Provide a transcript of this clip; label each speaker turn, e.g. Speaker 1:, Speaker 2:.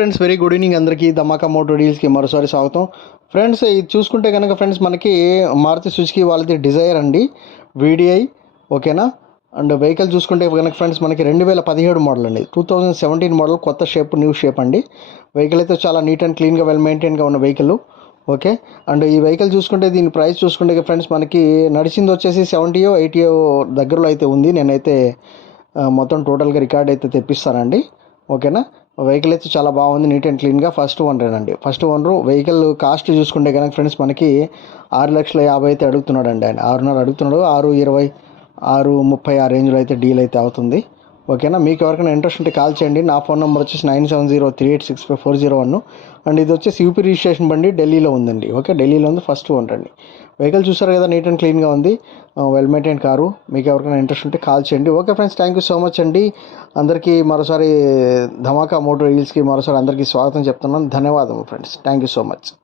Speaker 1: Friends very good evening అందరికీ. ధమాకా Moto డీల్స్కి మరోసారి స్వాగతం. ఫ్రెండ్స్ ఇది చూసుకుంటే కనుక ఫ్రెండ్స్ మనకి మారుతి సుజుకి వాళ్ళది డిజైర్ అండి. వీడిఐ ఓకేనా? అండ్ వెహికల్ చూసుకుంటే కనుక ఫ్రెండ్స్ మనకి రెండు వేల పదిహేడు మోడల్ అండి. టూ థౌజండ్ సెవెంటీన్ మోడల్ కొత్త షేప్ న్యూ షేప్ అండి. వెహికల్ అయితే చాలా నీట్ అండ్ క్లీన్గా వెల్ మెయింటైన్గా ఉన్న వెహికల్ ఓకే? అండ్ ఈ వెహికల్ చూసుకుంటే దీని ప్రైస్ చూసుకుంటే ఫ్రెండ్స్ మనకి నడిచింది వచ్చేసి సెవెంటీయో ఎయిటీయో దగ్గరలో అయితే ఉంది. నేనైతే మొత్తం టోటల్గా రికార్డ్ అయితే తెప్పిస్తానండి. ఓకేనా? వెహికల్ అయితే చాలా బాగుంది నీట్ అండ్ క్లీన్గా ఫస్ట్ ఓనర్ అండి. ఫస్ట్ ఓనర్ వెహికల్ కాస్ట్ చూసుకుంటే కనుక ఫ్రెండ్స్ మనకి ఆరు లక్షల యాభై అయితే అడుగుతున్నాడు అండి ఆయన. ఆరున్నర అడుగుతున్నాడు ఆరు ఇరవై ఆరు ముప్పై ఆ రేంజ్లో అయితే డీల్ అయితే అవుతుంది. ఓకేనా మీకు ఎవరికైనా ఇంట్రెస్ట్ ఉంటే కాల్ చేయండి. నా ఫోన్ నెంబర్ వచ్చేసి nine seven zero three eight six five four zero one and ఇది వచ్చేసి యూపీ రిజిస్ట్రేషన్ బండి ఢిల్లీలో ఉందండి. ఓకే ఢిల్లీలో ఉంది ఫస్ట్ ఓనర్ అండి. వెహికల్ చూసారు కదా నీట్ అండ్ క్లీన్గా ఉంది. Well maintain car. మీకు ఎవరికైనా ఇంట్రెస్ట్ ఉంటే కాల్ చేయండి. Okay friends thank you so much అండి. అందరికీ మరోసారి ధమాకా మోటో రీల్స్కి మరోసారి అందరికీ స్వాగతం చెప్తున్నాను. ధన్యవాదము friends thank you so much